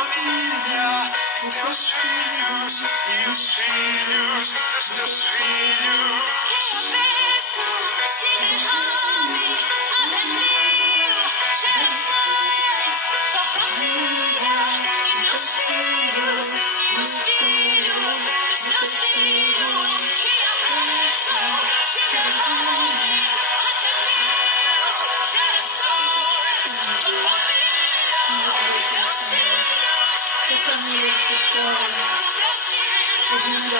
família, teus filhos e os filhos dos teus filhos. Que a bênção se derrame até 1000 gerações. Tua família e teus filhos e os filhos dos teus filhos. Que a bênção se derrame até 1000 gerações. Tua família e teus filhos. Famílias que estão ouvindo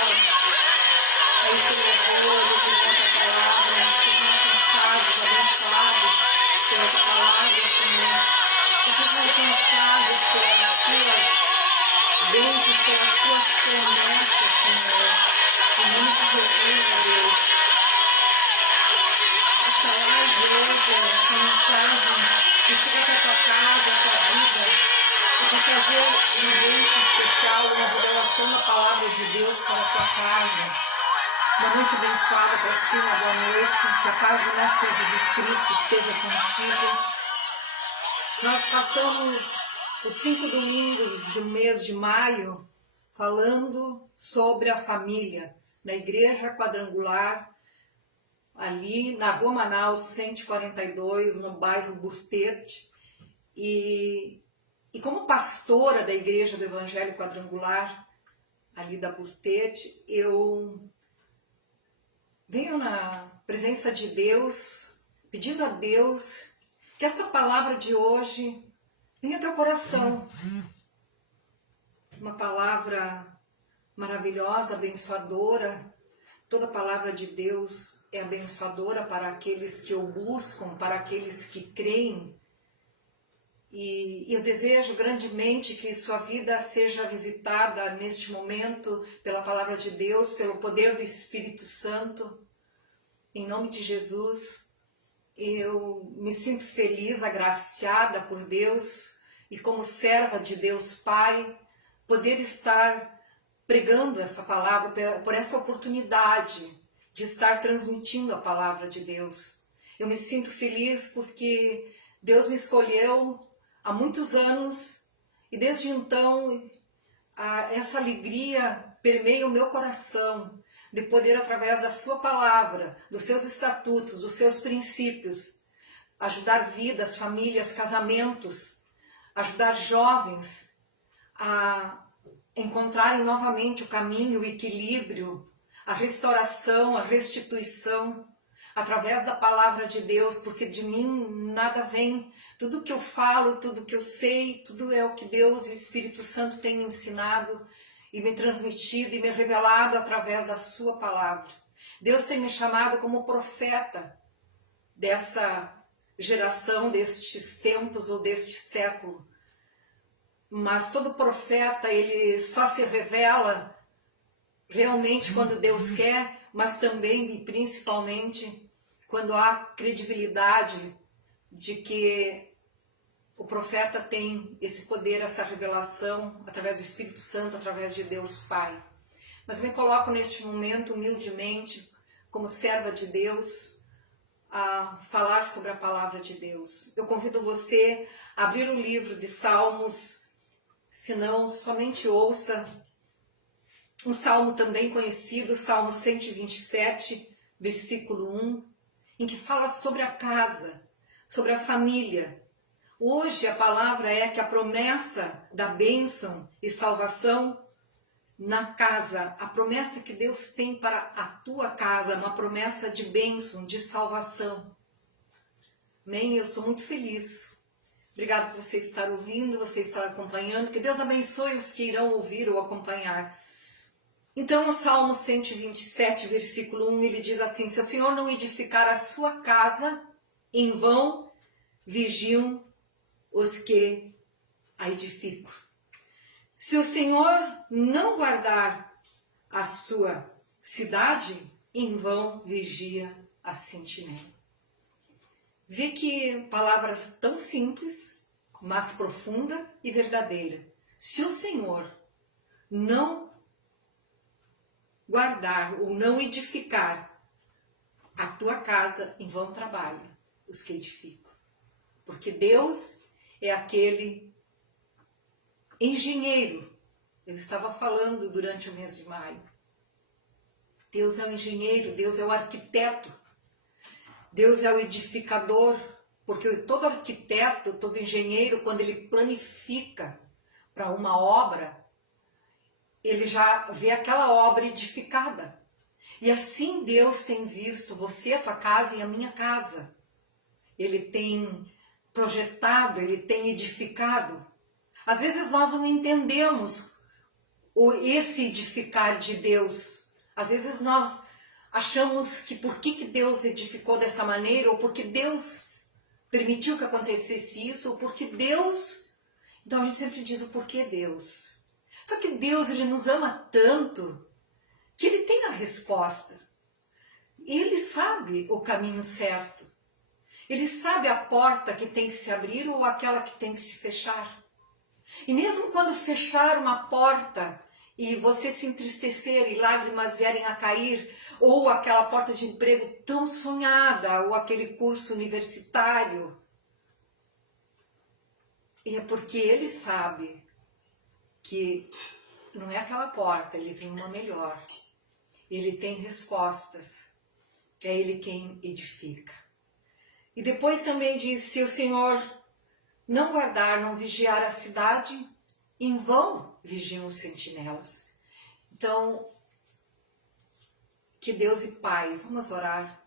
esse louvor, ouvindo a palavra, sejam alcançados, abençoados pela tua palavra, Senhor. Que sejam alcançados pelas tuas bênçãos, pelas tuas promessas, Senhor. Em nome de Jesus, ó Deus. Esta live hoje, essa mensagem que chega para a tua casa, a tua vida, para trazer uma bênção especial, uma revelação da palavra de Deus para a tua casa. Uma noite abençoada para ti, uma boa noite. Que a paz do nosso Senhor Jesus Cristo esteja contigo. Nós passamos os 5 domingos do mês de maio falando sobre a família na Igreja Quadrangular, ali na Rua Manaus 142, no bairro Burtete. E como pastora da Igreja do Evangelho Quadrangular, ali da Burtete, eu venho na presença de Deus, pedindo a Deus que essa palavra de hoje venha ao teu coração. Uma palavra maravilhosa, abençoadora. Toda palavra de Deus é abençoadora para aqueles que o buscam, para aqueles que creem. E eu desejo grandemente que sua vida seja visitada neste momento pela palavra de Deus, pelo poder do Espírito Santo. Em nome de Jesus, eu me sinto feliz, agraciada por Deus e como serva de Deus Pai, poder estar pregando essa palavra, por essa oportunidade de estar transmitindo a palavra de Deus. Eu me sinto feliz porque Deus me escolheu há muitos anos, e desde então essa alegria permeia o meu coração, de poder, através da sua palavra, dos seus estatutos, dos seus princípios, ajudar vidas, famílias, casamentos, ajudar jovens a encontrarem novamente o caminho, o equilíbrio, a restauração, a restituição, através da palavra de Deus, porque de mim nada vem. Tudo que eu falo, tudo que eu sei, tudo é o que Deus e o Espírito Santo têm me ensinado e me transmitido e me revelado através da sua palavra. Deus tem me chamado como profeta dessa geração, destes tempos ou deste século. Mas todo profeta, ele só se revela realmente quando Deus quer, mas também e principalmente quando há credibilidade de que o profeta tem esse poder, essa revelação através do Espírito Santo, através de Deus Pai. Mas me coloco neste momento humildemente como serva de Deus a falar sobre a palavra de Deus. Eu convido você a abrir o livro de Salmos, se não, somente ouça um salmo também conhecido, Salmo 127, versículo 1, em que fala sobre a casa, sobre a família. Hoje a palavra é que a promessa da bênção e salvação na casa, a promessa que Deus tem para a tua casa, uma promessa de bênção, de salvação. Amém? Eu sou muito feliz. Obrigado por você estar ouvindo, você estar acompanhando. Que Deus abençoe os que irão ouvir ou acompanhar. Então, o Salmo 127, versículo 1, ele diz assim: se o Senhor não edificar a sua casa, em vão vigiam os que a edificam. Se o Senhor não guardar a sua cidade, em vão vigia a sentinela. Vê que palavras tão simples, mas profunda e verdadeira. Se o Senhor não guardar ou não edificar a tua casa, em vão trabalha os que edificam. Porque Deus é aquele engenheiro. Eu estava falando durante o mês de maio. Deus é o engenheiro, Deus é o arquiteto, Deus é o edificador, porque todo arquiteto, todo engenheiro, quando ele planifica para uma obra, ele já vê aquela obra edificada. E assim Deus tem visto você, a tua casa e a minha casa. Ele tem projetado, ele tem edificado. Às vezes nós não entendemos esse edificar de Deus. Às vezes nós achamos que por que Deus edificou dessa maneira, ou porque Deus permitiu que acontecesse isso, ou porque Deus... Então a gente sempre diz o porquê Deus. Só que Deus, ele nos ama tanto que ele tem a resposta. Ele sabe o caminho certo. Ele sabe a porta que tem que se abrir ou aquela que tem que se fechar. E mesmo quando fechar uma porta e você se entristecer e lágrimas vierem a cair, ou aquela porta de emprego tão sonhada, ou aquele curso universitário, e é porque ele sabe que não é aquela porta, ele tem uma melhor. Ele tem respostas. É ele quem edifica. E depois também diz, se o Senhor não guardar, não vigiar a cidade, em vão vigiam os sentinelas. Então, que Deus e Pai, vamos orar,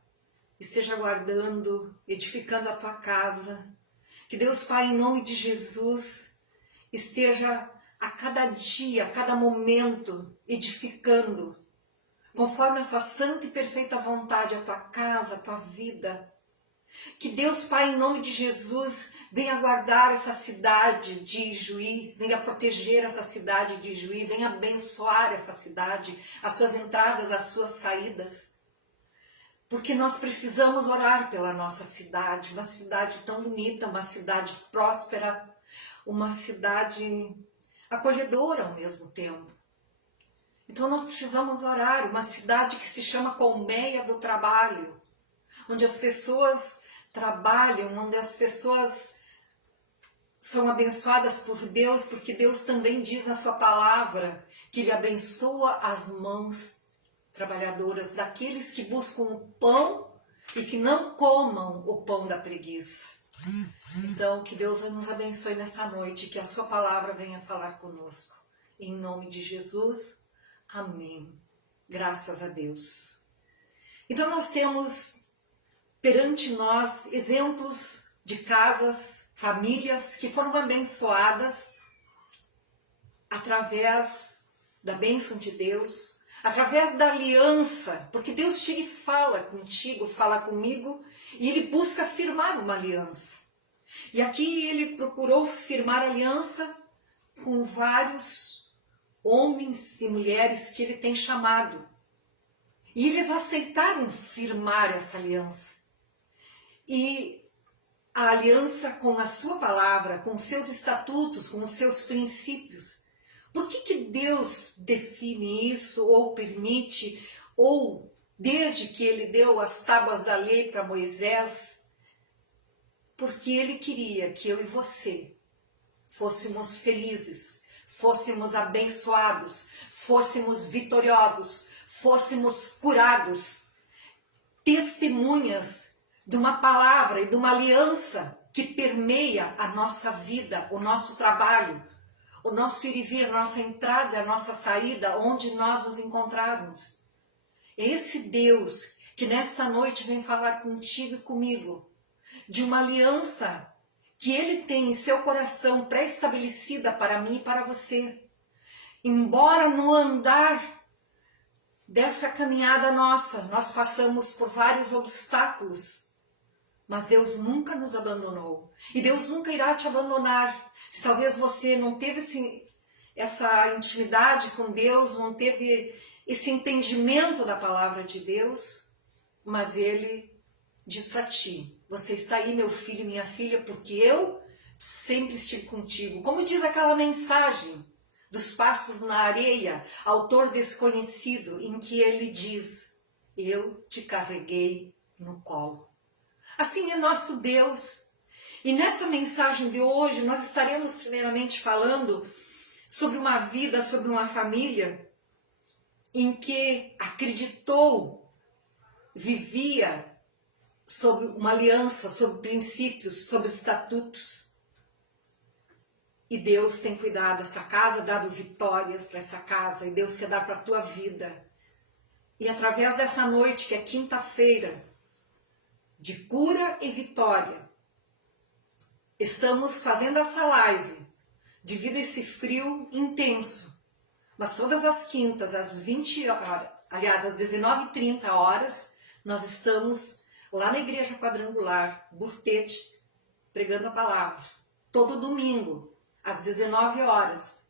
esteja guardando, edificando a tua casa. Que Deus Pai, em nome de Jesus, esteja a cada dia, a cada momento, edificando, conforme a sua santa e perfeita vontade, a tua casa, a tua vida. Que Deus Pai, em nome de Jesus, venha guardar essa cidade de Ijuí, venha proteger essa cidade de Ijuí, venha abençoar essa cidade, as suas entradas, as suas saídas. Porque nós precisamos orar pela nossa cidade, uma cidade tão bonita, uma cidade próspera, uma cidade acolhedora ao mesmo tempo. Então nós precisamos orar, uma cidade que se chama colmeia do trabalho, onde as pessoas trabalham, onde as pessoas são abençoadas por Deus, porque Deus também diz na sua palavra que Ele abençoa as mãos trabalhadoras daqueles que buscam o pão e que não comam o pão da preguiça. Então, que Deus nos abençoe nessa noite, que a sua palavra venha falar conosco. Em nome de Jesus, amém. Graças a Deus. Então, nós temos perante nós exemplos de casas, famílias que foram abençoadas através da bênção de Deus, através da aliança, porque Deus chega e fala contigo, fala comigo, e Ele busca firmar uma aliança. E aqui Ele procurou firmar aliança com vários homens e mulheres que Ele tem chamado. E eles aceitaram firmar essa aliança. E a aliança com a sua palavra, com os seus estatutos, com os seus princípios. Por que Deus define isso ou permite, ou desde que Ele deu as tábuas da lei para Moisés? Porque Ele queria que eu e você fôssemos felizes, fôssemos abençoados, fôssemos vitoriosos, fôssemos curados, testemunhas de uma palavra e de uma aliança que permeia a nossa vida, o nosso trabalho, o nosso ir e vir, a nossa entrada, a nossa saída, onde nós nos encontrarmos. É esse Deus que nesta noite vem falar contigo e comigo, de uma aliança que Ele tem em seu coração pré-estabelecida para mim e para você. Embora no andar dessa caminhada nossa, nós passamos por vários obstáculos, mas Deus nunca nos abandonou. E Deus nunca irá te abandonar. Se talvez você não teve essa intimidade com Deus, não teve esse entendimento da palavra de Deus, mas Ele diz para ti, você está aí, meu filho e minha filha, porque eu sempre estive contigo. Como diz aquela mensagem dos pastos na areia, autor desconhecido, em que ele diz, eu te carreguei no colo. Assim é nosso Deus. E nessa mensagem de hoje, nós estaremos primeiramente falando sobre uma vida, sobre uma família em que acreditou, vivia sob uma aliança, sob princípios, sob estatutos. E Deus tem cuidado dessa casa, dado vitórias para essa casa, e Deus quer dar para a tua vida. E através dessa noite, que é quinta-feira, de cura e vitória, estamos fazendo essa live devido a esse frio intenso. Mas todas as quintas, às 20 horas, aliás, às 19h30, nós estamos lá na Igreja Quadrangular, Burtete, pregando a palavra. Todo domingo, às 19 horas,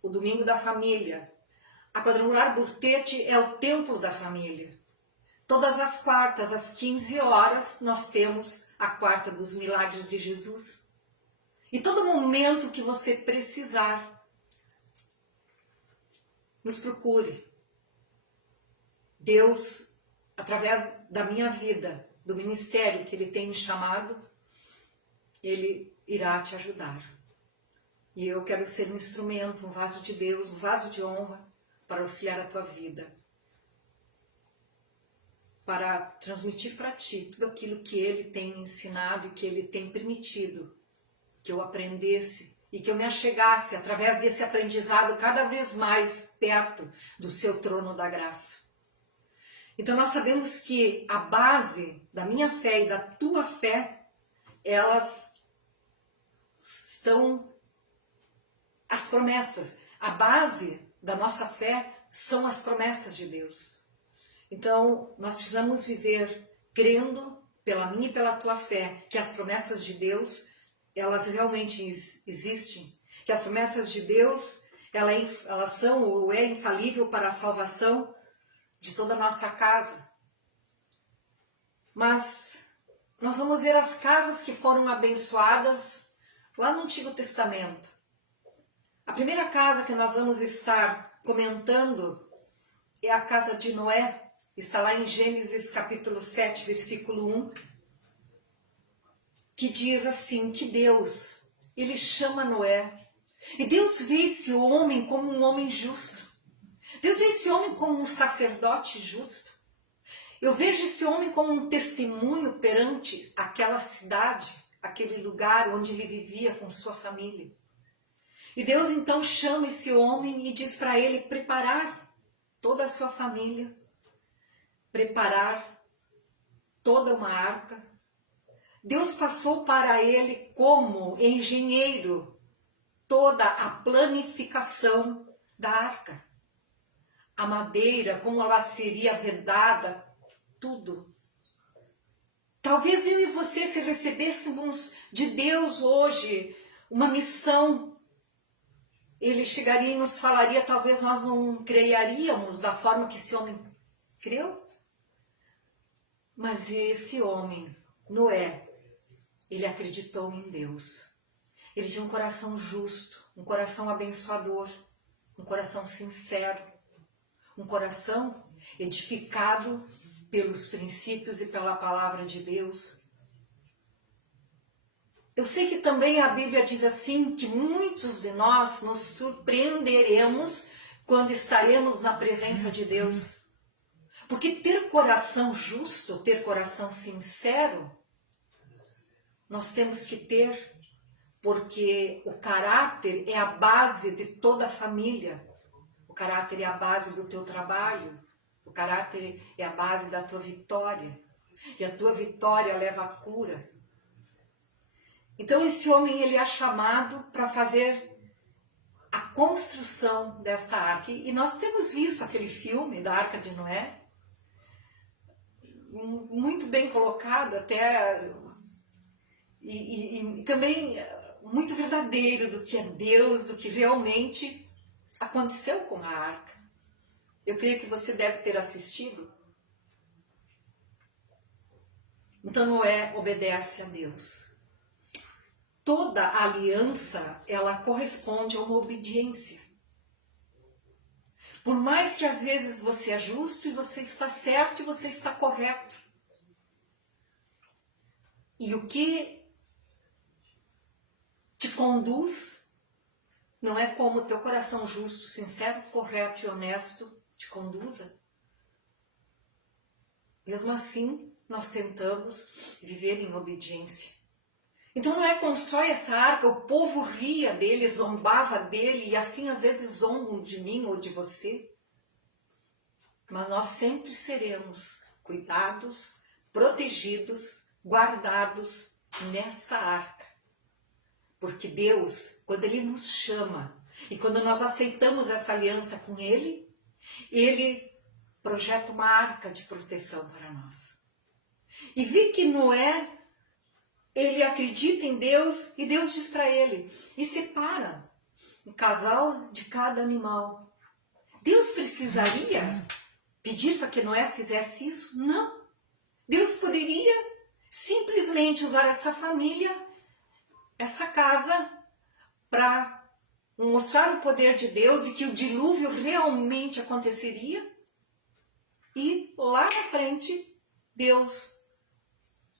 o domingo da família. A Quadrangular Burtete é o templo da família. Todas as quartas, às 15 horas, nós temos a quarta dos milagres de Jesus. E todo momento que você precisar, nos procure. Deus, através da minha vida, do ministério que Ele tem me chamado, Ele irá te ajudar. E eu quero ser um instrumento, um vaso de Deus, um vaso de honra para auxiliar a tua vida. Para transmitir para ti tudo aquilo que Ele tem me ensinado e que Ele tem permitido que eu aprendesse e que eu me achegasse através desse aprendizado cada vez mais perto do seu trono da graça. Então nós sabemos que a base da minha fé e da tua fé, elas estão as promessas. A base da nossa fé são as promessas de Deus. Então nós precisamos viver crendo pela minha e pela tua fé que as promessas de Deus, elas realmente existem, que as promessas de Deus, elas são ou é infalível para a salvação de toda a nossa casa. Mas nós vamos ver as casas que foram abençoadas lá no Antigo Testamento. A primeira casa que nós vamos estar comentando é a casa de Noé. Está lá em Gênesis capítulo 7, versículo 1, que diz assim, que Deus, Ele chama Noé, e Deus vê esse homem como um homem justo. Deus vê esse homem como um sacerdote justo. Eu vejo esse homem como um testemunho perante aquela cidade, aquele lugar onde ele vivia com sua família. E Deus então chama esse homem e diz para ele preparar toda a sua família, preparar toda uma arca. Deus passou para ele como engenheiro toda a planificação da arca. A madeira, como ela seria vedada, tudo. Talvez eu e você, se recebêssemos de Deus hoje uma missão, Ele chegaria e nos falaria, talvez nós não creiaríamos da forma que esse homem creu. Mas esse homem, Noé, ele acreditou em Deus. Ele tinha um coração justo, um coração abençoador, um coração sincero, um coração edificado pelos princípios e pela palavra de Deus. Eu sei que também a Bíblia diz assim, que muitos de nós nos surpreenderemos quando estaremos na presença de Deus. Porque ter coração justo, ter coração sincero, nós temos que ter, porque o caráter é a base de toda a família. O caráter é a base do teu trabalho. O caráter é a base da tua vitória. E a tua vitória leva à cura. Então esse homem, ele é chamado para fazer a construção desta arca. E nós temos visto aquele filme da Arca de Noé, muito bem colocado até, e também muito verdadeiro do que é Deus, do que realmente aconteceu com a arca. Eu creio que você deve ter assistido. Então Noé obedece a Deus. Toda aliança, ela corresponde a uma obediência. Por mais que às vezes você é justo e você está certo e você está correto. E o que te conduz Não é como o teu coração justo, sincero, correto e honesto te conduza? Mesmo assim, nós tentamos viver em obediência. Então não é constrói essa arca, o povo ria dele, zombava dele, e assim às vezes zombam de mim ou de você. Mas nós sempre seremos cuidados, protegidos, guardados nessa arca. Porque Deus, quando Ele nos chama, e quando nós aceitamos essa aliança com Ele, Ele projeta uma arca de proteção para nós. E vi que Noé, ele acredita em Deus, e Deus diz para ele, e separa um casal de cada animal. Deus precisaria pedir para que Noé fizesse isso? Não. Deus poderia simplesmente usar essa família, essa casa, para mostrar o poder de Deus e que o dilúvio realmente aconteceria. E lá na frente, Deus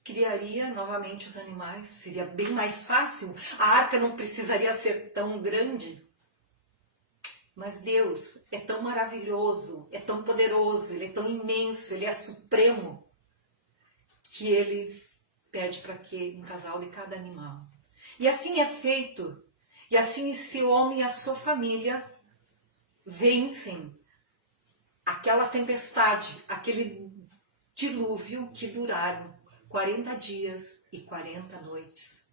criaria novamente os animais. Seria bem mais fácil. A arca não precisaria ser tão grande. Mas Deus é tão maravilhoso, é tão poderoso, Ele é tão imenso, Ele é supremo, que Ele pede para que um casal de cada animal. E assim é feito. E assim esse homem e a sua família vencem aquela tempestade, aquele dilúvio que duraram 40 dias e 40 noites.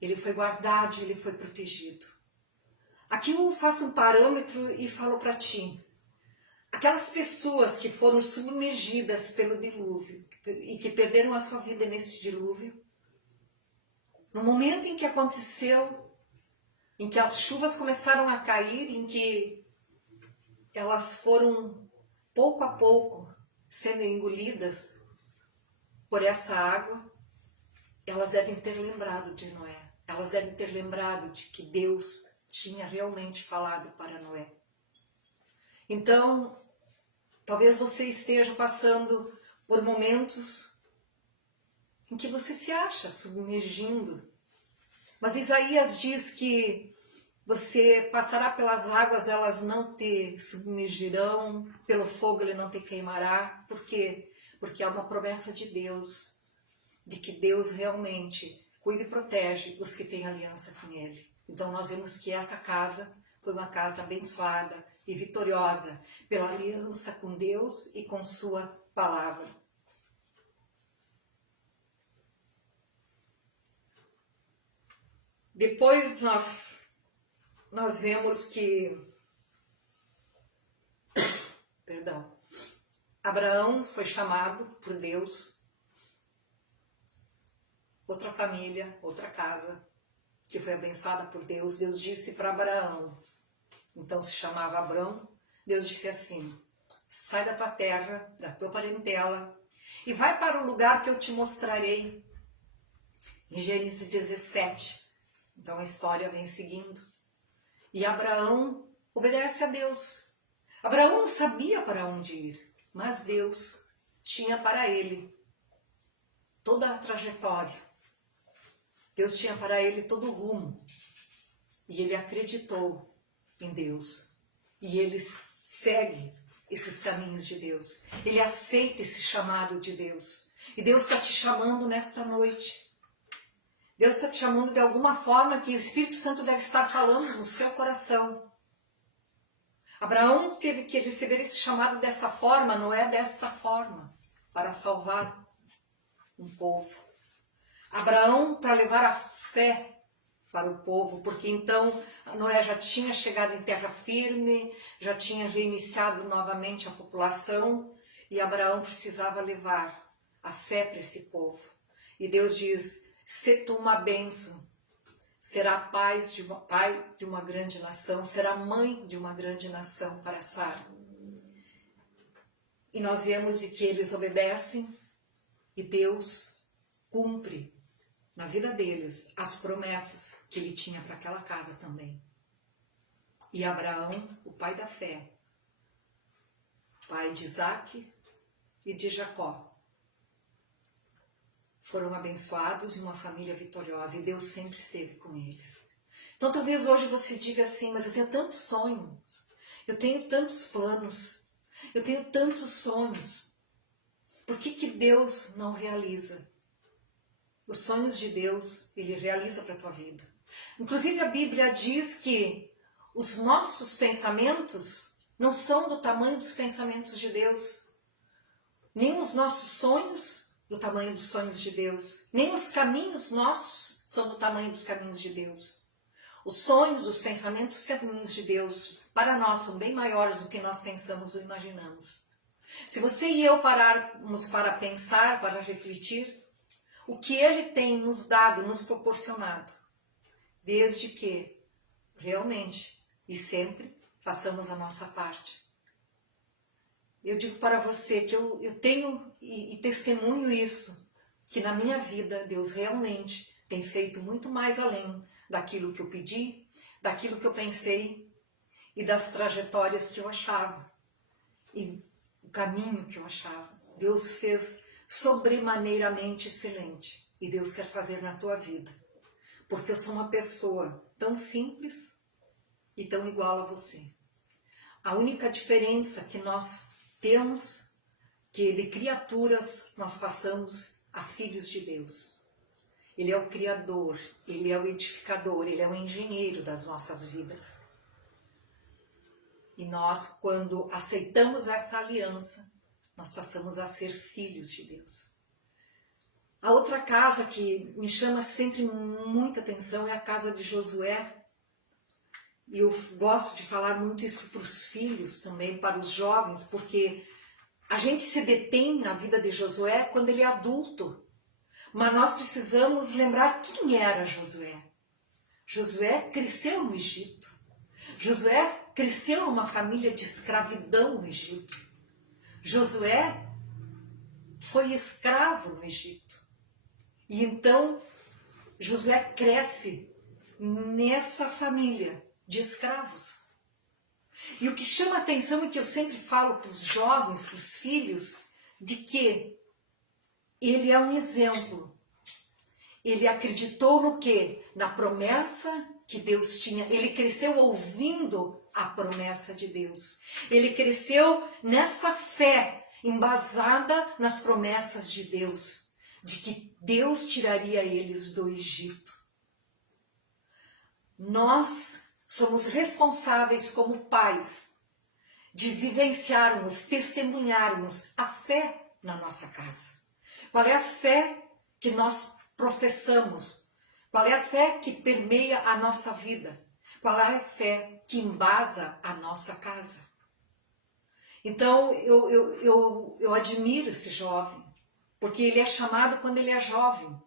Ele foi guardado, ele foi protegido. Aqui eu faço um parâmetro e falo para ti. Aquelas pessoas que foram submergidas pelo dilúvio e que perderam a sua vida nesse dilúvio, no momento em que aconteceu, em que as chuvas começaram a cair, em que elas foram pouco a pouco sendo engolidas por essa água, elas devem ter lembrado de Noé. Elas devem ter lembrado de que Deus tinha realmente falado para Noé. Então, talvez você esteja passando por momentos em que você se acha submergindo. Mas Isaías diz que você passará pelas águas, elas não te submergirão, pelo fogo ele não te queimará. Por quê? Porque há uma promessa de Deus, de que Deus realmente cuida e protege os que têm aliança com Ele. Então nós vemos que essa casa foi uma casa abençoada e vitoriosa pela aliança com Deus e com sua palavra. Depois nós vemos que, Abraão foi chamado por Deus, outra família, outra casa, que foi abençoada por Deus. Deus disse para Abraão, então se chamava Abrão, Deus disse assim, sai da tua terra, da tua parentela, e vai para o lugar que eu te mostrarei. Em Gênesis 17, então a história vem seguindo. E Abraão obedece a Deus. Abraão não sabia para onde ir, mas Deus tinha para ele toda a trajetória. Deus tinha para ele todo o rumo. E ele acreditou em Deus. E ele segue esses caminhos de Deus. Ele aceita esse chamado de Deus. E Deus está te chamando nesta noite. Deus está te chamando de alguma forma que o Espírito Santo deve estar falando no seu coração. Abraão teve que receber esse chamado dessa forma, Noé desta forma, para salvar um povo. Abraão para levar a fé para o povo, porque então Noé já tinha chegado em terra firme, já tinha reiniciado novamente a população, e Abraão precisava levar a fé para esse povo. E Deus diz, se tu uma bênção, será pai de uma grande nação, será mãe de uma grande nação para Sara. E nós vemos de que eles obedecem e Deus cumpre na vida deles as promessas que ele tinha para aquela casa também. E Abraão, o pai da fé, pai de Isaque e de Jacó, foram abençoados em uma família vitoriosa e Deus sempre esteve com eles. Então talvez hoje você diga assim, mas eu tenho tantos sonhos, eu tenho tantos planos, eu tenho tantos sonhos. Por que Deus não realiza? Os sonhos de Deus, Ele realiza para a tua vida. Inclusive a Bíblia diz que os nossos pensamentos não são do tamanho dos pensamentos de Deus. Nem os nossos sonhos do tamanho dos sonhos de Deus. Nem os caminhos nossos são do tamanho dos caminhos de Deus. Os sonhos, os pensamentos, os caminhos de Deus, para nós, são bem maiores do que nós pensamos ou imaginamos. Se você e eu pararmos para pensar, para refletir, o que Ele tem nos dado, nos proporcionado, desde que, realmente, e sempre, façamos a nossa parte. Eu digo para você que eu tenho e testemunho isso, que na minha vida Deus realmente tem feito muito mais além daquilo que eu pedi, daquilo que eu pensei e das trajetórias que eu achava e o caminho que eu achava. Deus fez sobremaneiramente excelente e Deus quer fazer na tua vida, porque eu sou uma pessoa tão simples e tão igual a você. A única diferença que nós temos, que de criaturas nós passamos a filhos de Deus. Ele é o Criador, Ele é o edificador, Ele é o engenheiro das nossas vidas. E nós, quando aceitamos essa aliança, nós passamos a ser filhos de Deus. A outra casa que me chama sempre muita atenção é a casa de Josué. E eu gosto de falar muito isso para os filhos também, para os jovens, porque a gente se detém na vida de Josué quando ele é adulto. Mas nós precisamos lembrar quem era Josué. Josué cresceu no Egito. Josué cresceu numa família de escravidão no Egito. Josué foi escravo no Egito. E então Josué cresce nessa família de escravos. E o que chama a atenção e que eu sempre falo para os jovens, para os filhos, de que ele é um exemplo. Ele acreditou no quê? Na promessa que Deus tinha. Ele cresceu ouvindo a promessa de Deus. Ele cresceu nessa fé embasada nas promessas de Deus, de que Deus tiraria eles do Egito. Nós somos responsáveis como pais de vivenciarmos, testemunharmos a fé na nossa casa. Qual é a fé que nós professamos? Qual é a fé que permeia a nossa vida? Qual é a fé que embasa a nossa casa? Então, eu admiro esse jovem, porque ele é chamado quando ele é jovem.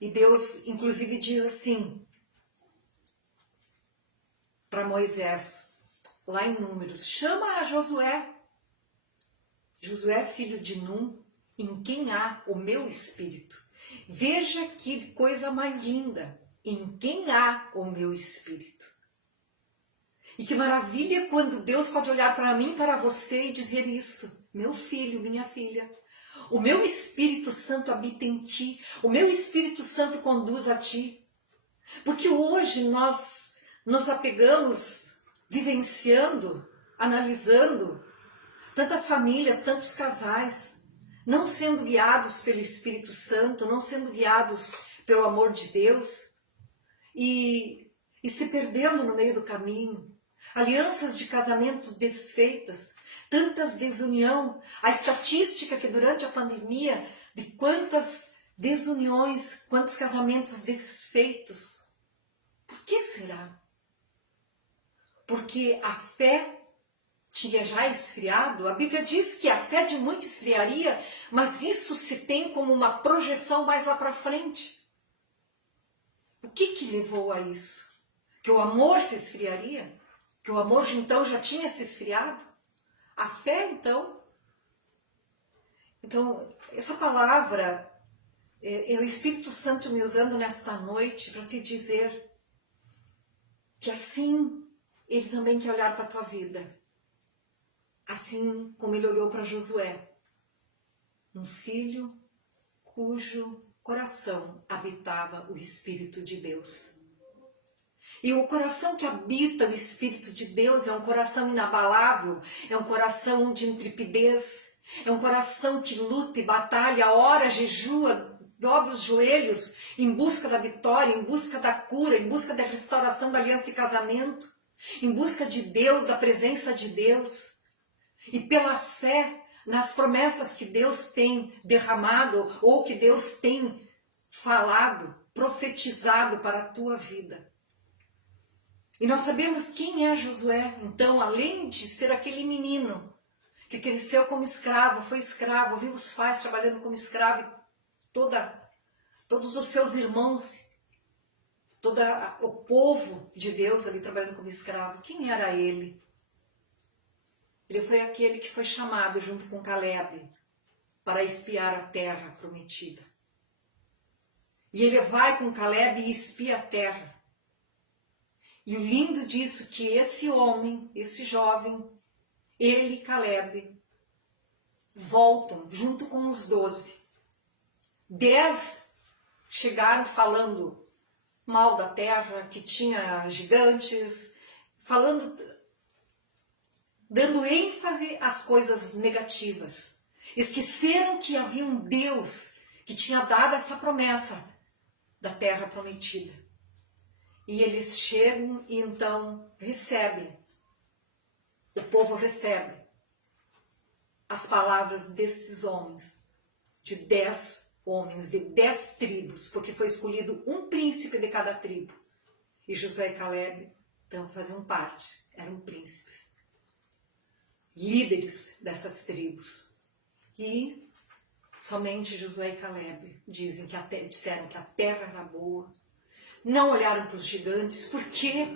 E Deus, inclusive, diz assim para Moisés, lá em Números, chama a Josué. Josué, filho de Num, em quem há o meu espírito. Veja que coisa mais linda, em quem há o meu espírito. E que maravilha quando Deus pode olhar para mim, para você e dizer isso. Meu filho, minha filha, o meu Espírito Santo habita em ti, o meu Espírito Santo conduz a ti. Porque hoje nós nos apegamos, vivenciando, analisando, tantas famílias, tantos casais, não sendo guiados pelo Espírito Santo, não sendo guiados pelo amor de Deus e se perdendo no meio do caminho. Alianças de casamento desfeitas, tantas desunião. A estatística que durante a pandemia, de quantas desuniões, quantos casamentos desfeitos. Por que será? Porque a fé tinha já esfriado. A Bíblia diz que a fé de muitos esfriaria, mas isso se tem como uma projeção mais lá para frente. O que levou a isso? Que o amor se esfriaria? Que o amor então já tinha se esfriado? A fé então? Então, essa palavra é o Espírito Santo me usando nesta noite para te dizer que assim Ele também quer olhar para a tua vida. Assim como Ele olhou para Josué, um filho cujo coração habitava o Espírito de Deus. E o coração que habita o Espírito de Deus é um coração inabalável, é um coração de intrepidez, é um coração que luta e batalha, ora, jejua, dobra os joelhos em busca da vitória, em busca da cura, em busca da restauração da aliança de casamento, em busca de Deus, da presença de Deus. E pela fé nas promessas que Deus tem derramado ou que Deus tem falado, profetizado para a tua vida. E nós sabemos quem é Josué. Então, além de ser aquele menino que cresceu como escravo, foi escravo, viu os pais trabalhando como escravo, todos os seus irmãos, todo o povo de Deus ali trabalhando como escravo, quem era ele? Ele foi aquele que foi chamado junto com Caleb para espiar a terra prometida. E ele vai com Caleb e espia a terra. E o lindo disso que esse homem, esse jovem, ele e Caleb voltam junto com os 12. 10 chegaram falando mal da terra, que tinha gigantes, dando ênfase às coisas negativas. Esqueceram que havia um Deus que tinha dado essa promessa da terra prometida. E eles chegam e então recebem, o povo recebe as palavras desses homens, de 10 homens, de 10 tribos, porque foi escolhido um príncipe de cada tribo. E Josué e Caleb então faziam parte, eram príncipes, líderes dessas tribos. E somente Josué e Caleb disseram que a terra era boa. Não olharam para os gigantes, porque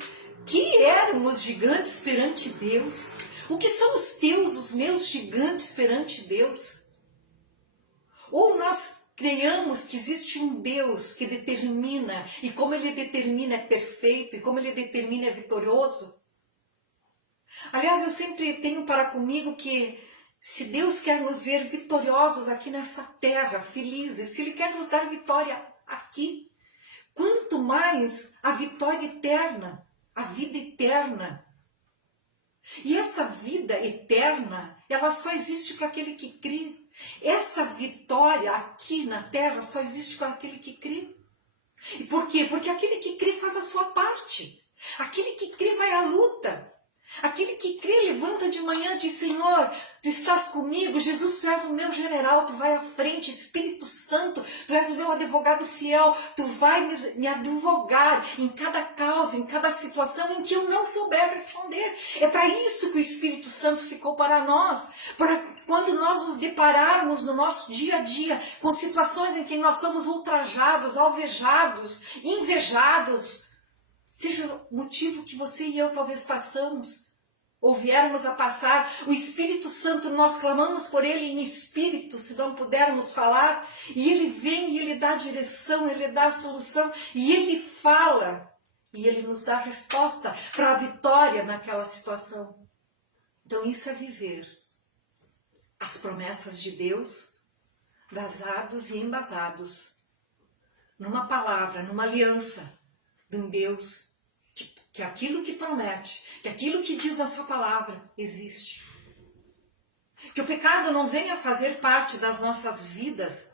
que eram os gigantes perante Deus? O que são os teus, os meus gigantes perante Deus? Ou nós creiamos que existe um Deus que determina, e como ele determina é perfeito, e como ele determina é vitorioso? Aliás, eu sempre tenho para comigo que se Deus quer nos ver vitoriosos aqui nessa terra, felizes, se Ele quer nos dar vitória aqui, quanto mais a vitória eterna, a vida eterna. E essa vida eterna, ela só existe para aquele que crê. Essa vitória aqui na terra só existe para aquele que crê. E por quê? Porque aquele que crê faz a sua parte. Aquele que crê vai à luta. Aquele que crê levanta de manhã e diz: Senhor, Tu estás comigo, Jesus, Tu és o meu general, Tu vai à frente, Espírito Santo, Tu és o meu advogado fiel, Tu vai me advogar em cada causa, em cada situação em que eu não souber responder. É para isso que o Espírito Santo ficou para nós, para quando nós nos depararmos no nosso dia a dia com situações em que nós somos ultrajados, alvejados, invejados, seja o motivo que você e eu talvez passamos, ou viermos a passar, o Espírito Santo, nós clamamos por Ele em espírito, se não pudermos falar, e Ele vem e Ele dá a direção, Ele dá a solução, e Ele fala, e Ele nos dá a resposta para a vitória naquela situação. Então isso é viver as promessas de Deus, basados e embasados numa palavra, numa aliança de um Deus que aquilo que promete, que aquilo que diz a sua palavra existe. Que o pecado não venha fazer parte das nossas vidas.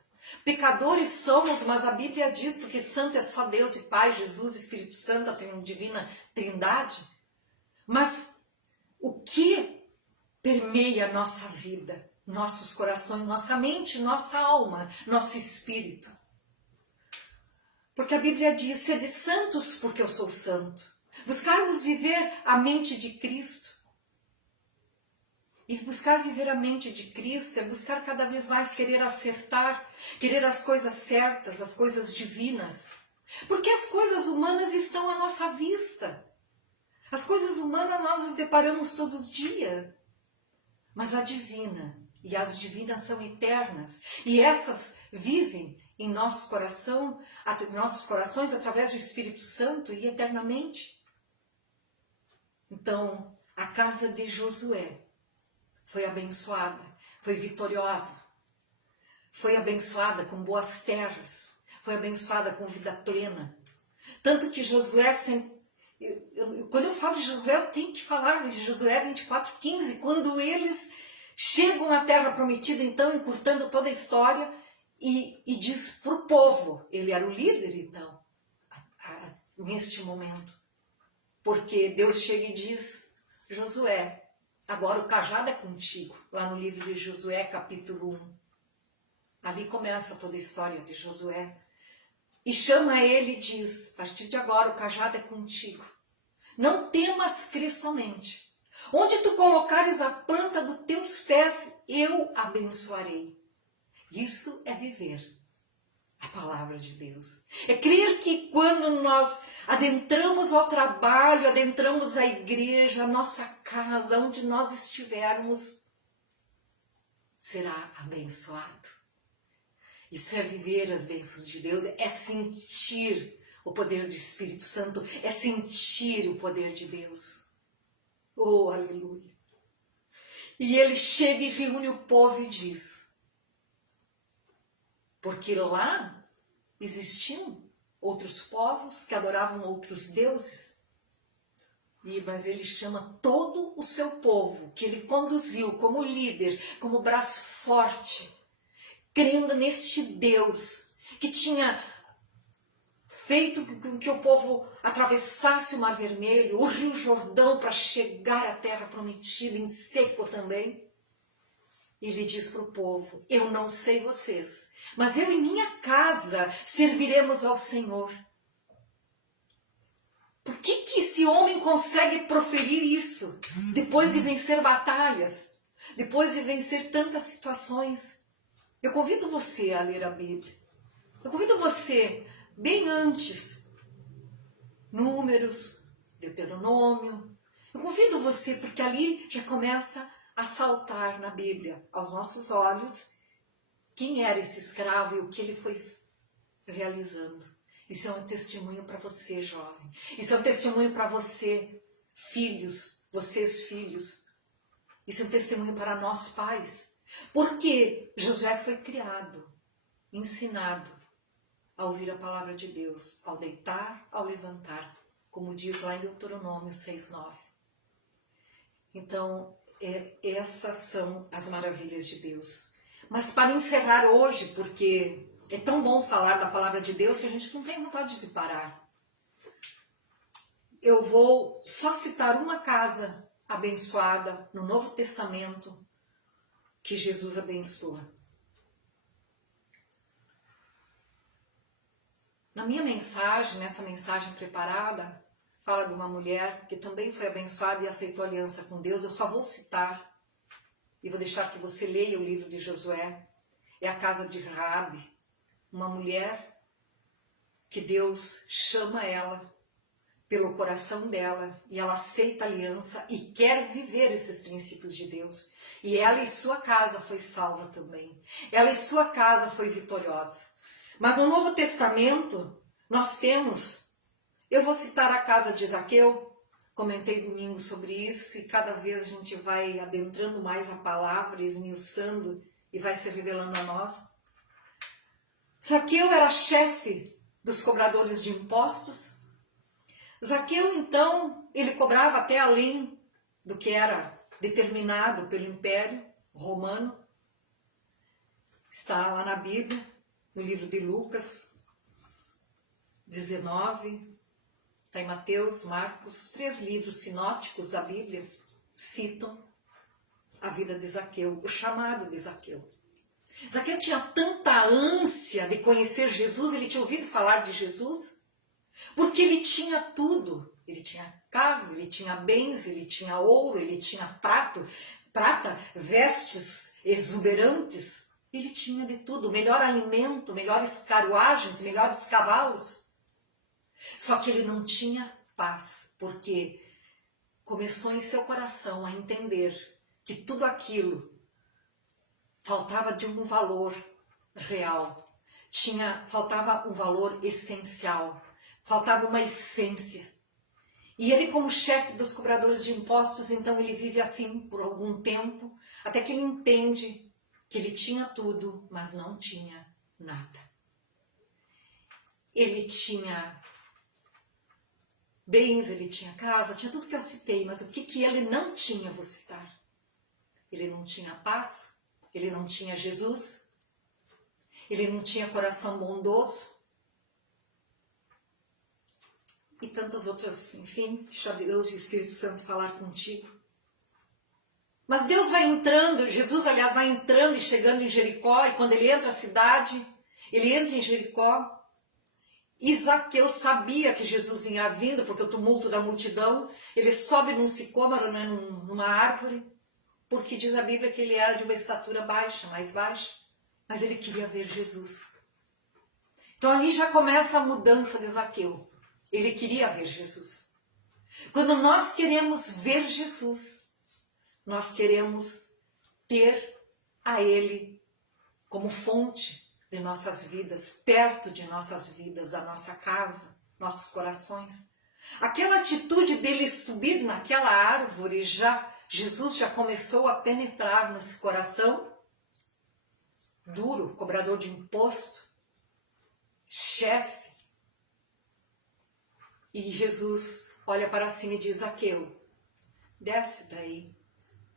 Pecadores somos, mas a Bíblia diz, porque santo é só Deus e Pai, Jesus, Espírito Santo, a divina trindade. Mas o que permeia a nossa vida, nossos corações, nossa mente, nossa alma, nosso espírito? Porque a Bíblia diz: sede santos porque eu sou santo. Buscarmos viver a mente de Cristo. E buscar viver a mente de Cristo é buscar cada vez mais querer acertar, querer as coisas certas, as coisas divinas. Porque as coisas humanas estão à nossa vista. As coisas humanas nós nos deparamos todo dia. Mas a divina, e as divinas são eternas, e essas vivem em nosso coração, nossos corações através do Espírito Santo e eternamente. Então, a casa de Josué foi abençoada, foi vitoriosa, foi abençoada com boas terras, foi abençoada com vida plena. Tanto que Josué sempre... Quando eu falo de Josué, eu tenho que falar de Josué 24:15, quando eles chegam à terra prometida, então, encurtando toda a história, e diz para o povo, ele era o líder, então, neste momento, porque Deus chega e diz, Josué, agora o cajado é contigo, lá no livro de Josué, capítulo 1. Ali começa toda a história de Josué. E chama ele e diz, a partir de agora o cajado é contigo. Não temas, crê somente. Onde tu colocares a planta dos teus pés, eu abençoarei. Isso é viver a palavra de Deus. É crer que quando nós adentramos ao trabalho, adentramos a igreja, a nossa casa, onde nós estivermos, será abençoado. Isso é viver as bênçãos de Deus, é sentir o poder do Espírito Santo, é sentir o poder de Deus. Oh, aleluia! E ele chega e reúne o povo e diz, porque lá existiam outros povos que adoravam outros deuses, mas ele chama todo o seu povo, que ele conduziu como líder, como braço forte, crendo neste Deus que tinha feito com que o povo atravessasse o Mar Vermelho, o Rio Jordão, para chegar à terra prometida, em seco também. E ele diz para o povo, eu não sei vocês, mas eu e minha casa serviremos ao Senhor. Por que esse homem consegue proferir isso? Depois de vencer batalhas, depois de vencer tantas situações. Eu convido você a ler a Bíblia. Eu convido você, bem antes, Números, Deuteronômio. Eu convido você, porque ali já começa a saltar na Bíblia, aos nossos olhos, quem era esse escravo e o que ele foi realizando. Isso é um testemunho para você, jovem. Isso é um testemunho para você, filhos, vocês filhos. Isso é um testemunho para nós pais. Porque Josué foi criado, ensinado a ouvir a palavra de Deus, ao deitar, ao levantar, como diz lá em Deuteronômio 6:9. Então, essas são as maravilhas de Deus. Mas para encerrar hoje, porque é tão bom falar da palavra de Deus que a gente não tem vontade de parar. Eu vou só citar uma casa abençoada no Novo Testamento que Jesus abençoa. Na minha mensagem, nessa mensagem preparada, fala de uma mulher que também foi abençoada e aceitou aliança com Deus. Eu só vou citar e vou deixar que você leia o livro de Josué. É a casa de Raabe, uma mulher que Deus chama ela pelo coração dela e ela aceita a aliança e quer viver esses princípios de Deus. E ela e sua casa foi salva também. Ela e sua casa foi vitoriosa. Mas no Novo Testamento nós temos, eu vou citar a casa de Zaqueu, comentei domingo sobre isso e cada vez a gente vai adentrando mais a palavra, esmiuçando e vai se revelando a nós. Zaqueu era chefe dos cobradores de impostos. Zaqueu, então, ele cobrava até além do que era determinado pelo Império Romano. Está lá na Bíblia, no livro de Lucas 19, está em Mateus, Marcos, 3 livros sinóticos da Bíblia citam a vida de Zaqueu, o chamado de Zaqueu. Zaqueu tinha tanta ânsia de conhecer Jesus, ele tinha ouvido falar de Jesus, porque ele tinha tudo. Ele tinha casa, ele tinha bens, ele tinha ouro, ele tinha prata, vestes exuberantes. Ele tinha de tudo, melhor alimento, melhores carruagens, melhores cavalos. Só que ele não tinha paz, porque começou em seu coração a entender que tudo aquilo faltava de um valor real, faltava um valor essencial, faltava uma essência. E ele, como chefe dos cobradores de impostos, então ele vive assim por algum tempo, até que ele entende que ele tinha tudo, mas não tinha nada. ele tinha bens, ele tinha casa, tinha tudo que eu citei, mas o que ele não tinha, eu vou citar. Ele não tinha paz, ele não tinha Jesus, ele não tinha coração bondoso, e tantas outras, enfim, deixa Deus e o Espírito Santo falar contigo. Mas Deus vai entrando, Jesus, aliás, vai entrando e chegando em Jericó, e quando ele entra na cidade, ele entra em Jericó, e Zaqueu sabia que Jesus vinha vindo, porque o tumulto da multidão, ele sobe num sicômoro, né, numa árvore, porque diz a Bíblia que ele era de uma estatura baixa, mais baixa, mas ele queria ver Jesus. Então ali já começa a mudança de Zaqueu. Ele queria ver Jesus. Quando nós queremos ver Jesus, nós queremos ter a Ele como fonte de nossas vidas, perto de nossas vidas, da nossa casa, nossos corações. Aquela atitude dele subir naquela árvore, Jesus já começou a penetrar nesse coração duro, cobrador de imposto, chefe. E Jesus olha para cima e diz: Zaqueu, desce daí,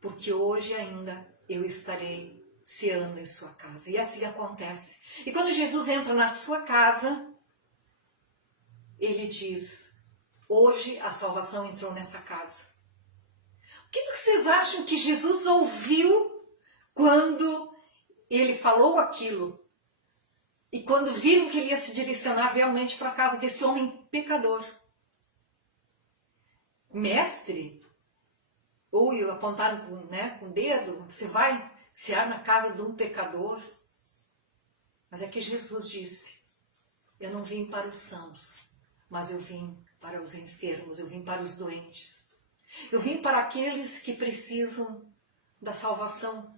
porque hoje ainda eu estarei ceando em sua casa. E assim acontece. E quando Jesus entra na sua casa, ele diz: hoje a salvação entrou nessa casa. O que vocês acham que Jesus ouviu quando ele falou aquilo? E quando viram que ele ia se direcionar realmente para a casa desse homem pecador? Mestre, ou apontaram com o dedo, você vai cear na casa de um pecador? Mas é que Jesus disse: eu não vim para os sãos, mas eu vim para os enfermos, eu vim para os doentes. Eu vim para aqueles que precisam da salvação.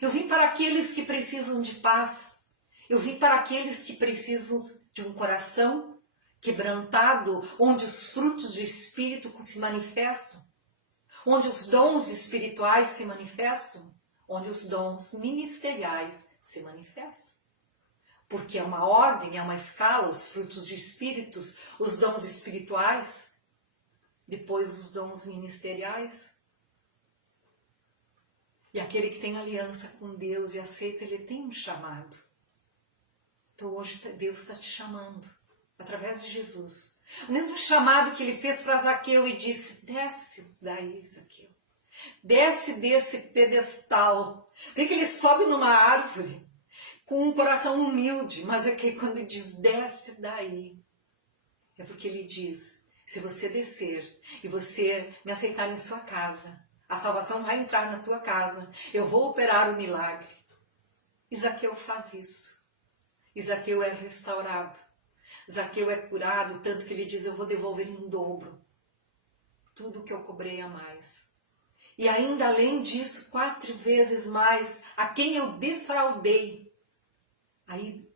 Eu vim para aqueles que precisam de paz. Eu vim para aqueles que precisam de um coração quebrantado, onde os frutos do Espírito se manifestam, onde os dons espirituais se manifestam, onde os dons ministeriais se manifestam. Porque é uma ordem, é uma escala, os frutos do Espírito, os dons espirituais, depois os dons ministeriais. E aquele que tem aliança com Deus e aceita, ele tem um chamado. Então hoje Deus está te chamando, através de Jesus. O mesmo chamado que ele fez para Zaqueu e disse: desce daí, Zaqueu. Desce desse pedestal. Vê que ele sobe numa árvore com um coração humilde, mas é que quando ele diz desce daí, é porque ele diz: se você descer e você me aceitar em sua casa, a salvação vai entrar na tua casa, eu vou operar o milagre. E Zaqueu faz isso. E Zaqueu é restaurado. Zaqueu é curado, tanto que ele diz: eu vou devolver em dobro tudo que eu cobrei a mais. E ainda além disso, 4 vezes mais a quem eu defraudei. Aí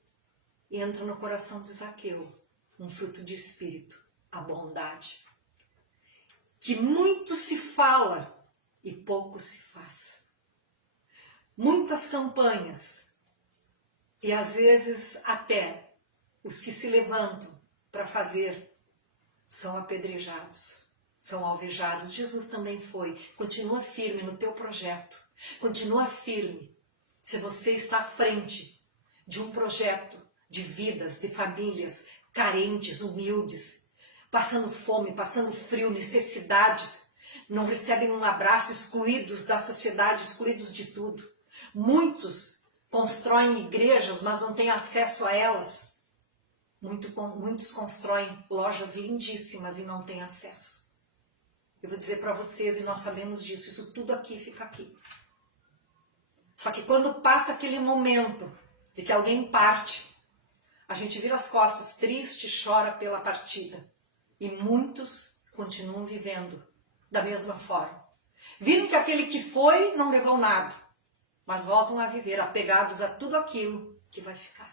entra no coração de Zaqueu um fruto de espírito, a bondade. Que muito se fala e pouco se faz. Muitas campanhas e às vezes até os que se levantam para fazer são apedrejados, são alvejados. Jesus também foi. Continua firme no teu projeto. Continua firme. Se você está à frente de um projeto de vidas, de famílias carentes, humildes, passando fome, passando frio, necessidades, não recebem um abraço, excluídos da sociedade, excluídos de tudo. Muitos constroem igrejas, mas não têm acesso a elas. Muitos constroem lojas lindíssimas e não têm acesso. Eu vou dizer para vocês, e nós sabemos disso, isso tudo aqui fica aqui. Só que quando passa aquele momento de que alguém parte, a gente vira as costas, triste, chora pela partida. E muitos continuam vivendo da mesma forma. Viram que aquele que foi não levou nada, mas voltam a viver apegados a tudo aquilo que vai ficar.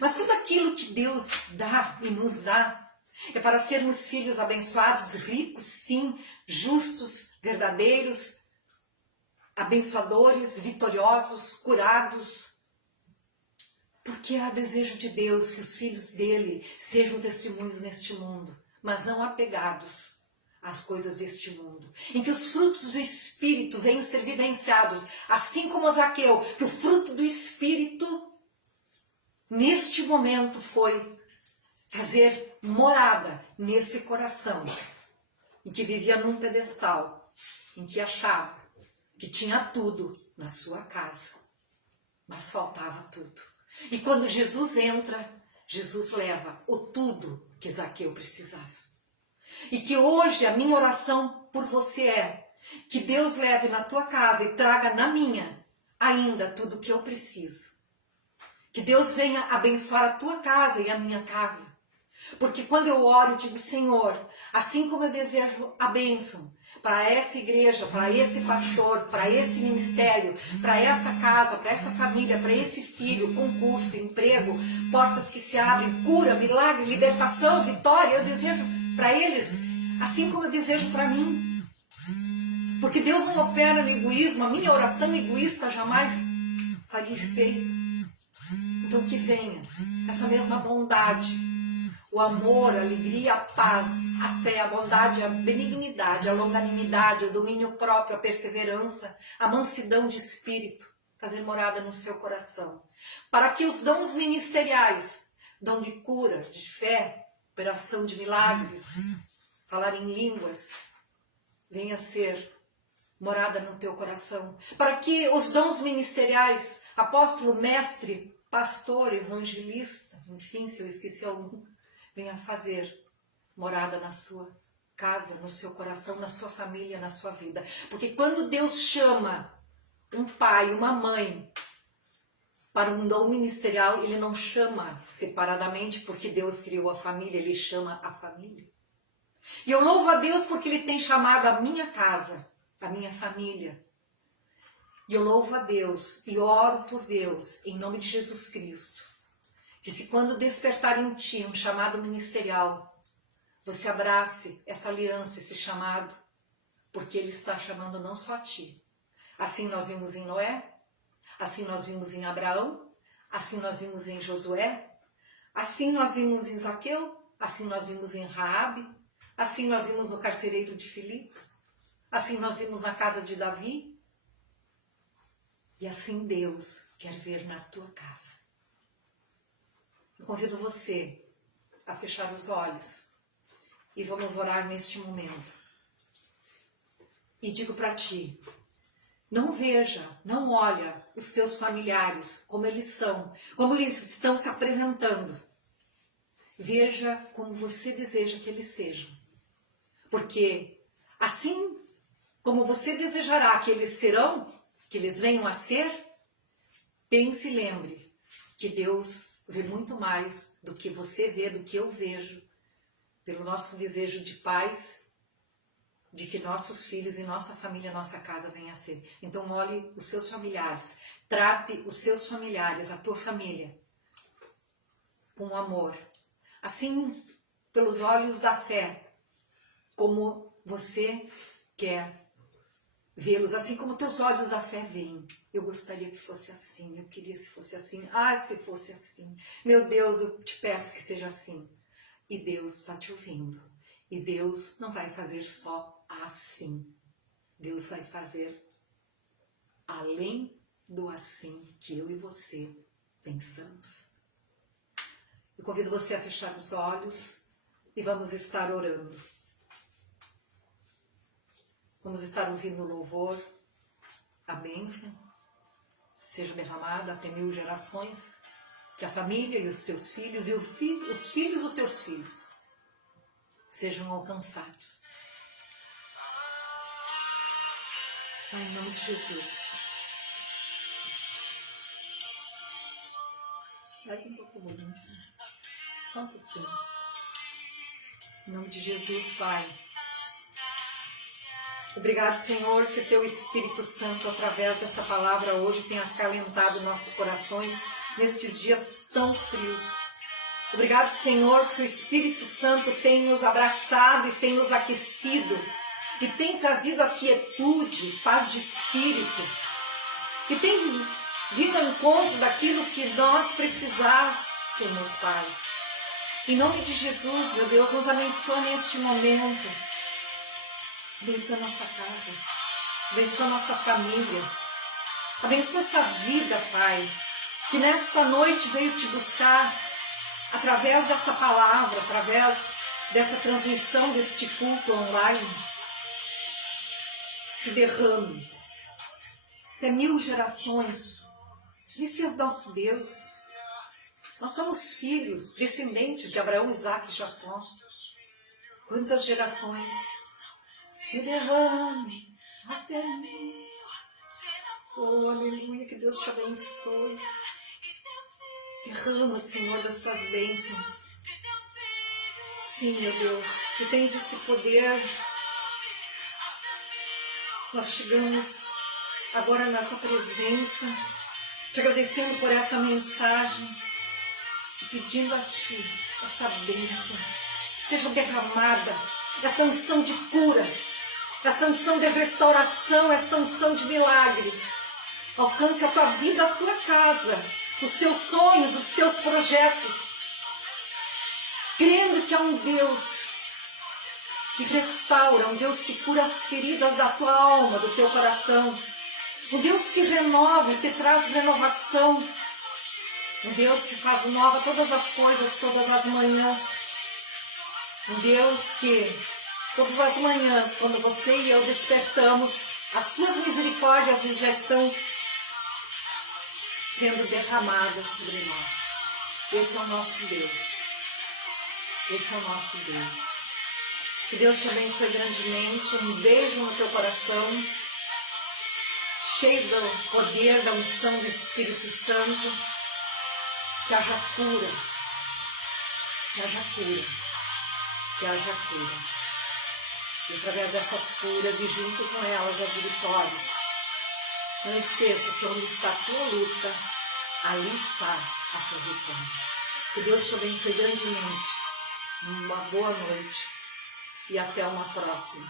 Mas tudo aquilo que Deus dá e nos dá é para sermos filhos abençoados, ricos, sim, justos, verdadeiros, abençoadores, vitoriosos, curados. Por Porque há desejo de Deus que os filhos dele sejam testemunhos neste mundo, mas não apegados às coisas deste mundo. Em que os frutos do Espírito venham ser vivenciados, assim como Zaqueu, que o fruto do Espírito, neste momento, foi fazer morada nesse coração, em que vivia num pedestal, em que achava que tinha tudo na sua casa, mas faltava tudo. E quando Jesus entra, Jesus leva o tudo que Zaqueu precisava. E que hoje a minha oração por você é que Deus leve na tua casa e traga na minha ainda tudo que eu preciso. Que Deus venha abençoar a tua casa e a minha casa. Porque quando eu oro, eu digo, Senhor, assim como eu desejo a bênção para essa igreja, para esse pastor, para esse ministério, para essa casa, para essa família, para esse filho, concurso, emprego, portas que se abrem, cura, milagre, libertação, vitória, eu desejo para eles, assim como eu desejo para mim. Porque Deus não opera no egoísmo, a minha oração egoísta jamais faria efeito. Então que venha essa mesma bondade, o amor, a alegria, a paz, a fé, a bondade, a benignidade, a longanimidade, o domínio próprio, a perseverança, a mansidão de espírito, fazer morada no seu coração. Para que os dons ministeriais, dom de cura, de fé, operação de milagres, falar em línguas, venha ser morada no teu coração. Para que os dons ministeriais, apóstolo, mestre, pastor, evangelista, enfim, se eu esqueci algum, venha fazer morada na sua casa, no seu coração, na sua família, na sua vida. Porque quando Deus chama um pai, uma mãe para um dom ministerial, Ele não chama separadamente porque Deus criou a família, Ele chama a família. E eu louvo a Deus porque Ele tem chamado a minha casa, a minha família. E eu louvo a Deus e oro por Deus, em nome de Jesus Cristo, que se quando despertar em ti um chamado ministerial, você abrace essa aliança, esse chamado, porque Ele está chamando não só a ti. Assim nós vimos em Noé, assim nós vimos em Abraão, assim nós vimos em Josué, assim nós vimos em Zaqueu, assim nós vimos em Raabe, assim nós vimos no carcereiro de Filipe, assim nós vimos na casa de Davi, e assim Deus quer ver na tua casa. Eu convido você a fechar os olhos e vamos orar neste momento. E digo para ti, não veja, não olha os teus familiares como eles são, como eles estão se apresentando. Veja como você deseja que eles sejam. Porque assim como você desejará que eles serão, que eles venham a ser, pense e lembre que Deus vê muito mais do que você vê, do que eu vejo, pelo nosso desejo de paz, de que nossos filhos e nossa família, nossa casa venha a ser. Então olhe os seus familiares, trate os seus familiares, a tua família, com amor. Assim, pelos olhos da fé, como você quer vê-los, assim como teus olhos da fé veem. Eu gostaria que fosse assim, eu queria se fosse assim, se fosse assim. Meu Deus, eu te peço que seja assim. E Deus está te ouvindo. E Deus não vai fazer só assim. Deus vai fazer além do assim que eu e você pensamos. Eu convido você a fechar os olhos e vamos estar orando. Vamos estar ouvindo o louvor, a bênção seja derramada até 1000 gerações, que a família e os teus filhos e os filhos dos teus filhos sejam alcançados. Pai, em nome de Jesus. Vai um pouco o volume, só um pouquinho. Em nome de Jesus, Pai. Obrigado, Senhor, se teu Espírito Santo, através dessa palavra hoje, tem acalentado nossos corações nestes dias tão frios. Obrigado, Senhor, que seu Espírito Santo tem nos abraçado e tem nos aquecido e tem trazido a quietude, paz de espírito e tem vindo ao encontro daquilo que nós precisássemos, Pai. Em nome de Jesus, meu Deus, nos abençoe neste momento. Abençoa nossa casa, abençoa nossa família, abençoa essa vida, Pai, que nesta noite veio te buscar através dessa palavra, através dessa transmissão deste culto online. Se derrame até 1000 gerações. Esse é o nosso Deus. Nós somos filhos, descendentes de Abraão, Isaque e Jacó. Quantas gerações? Se derrame até 1000. Oh, aleluia, que Deus te abençoe. Derrama, Senhor, das tuas bênçãos. Sim, meu Deus, tu tens esse poder. Nós chegamos agora na tua presença, te agradecendo por essa mensagem e pedindo a ti essa bênção. Seja derramada, esta unção de cura, esta unção de restauração, esta unção de milagre. Alcance a tua vida, a tua casa, os teus sonhos, os teus projetos. Crendo que há um Deus que restaura, um Deus que cura as feridas da tua alma, do teu coração. Um Deus que renova e te traz renovação. Um Deus que faz nova todas as coisas, todas as manhãs. Um Deus que todas as manhãs, quando você e eu despertamos, as suas misericórdias já estão sendo derramadas sobre nós. Esse é o nosso Deus. Esse é o nosso Deus. Que Deus te abençoe grandemente. Um beijo no teu coração, cheio do poder, da unção do Espírito Santo. Que haja cura. Que haja cura. Que haja cura. E através dessas curas e junto com elas as vitórias. Não esqueça que onde está a tua luta, ali está a tua vitória. Que Deus te abençoe grandemente. Uma boa noite e até uma próxima.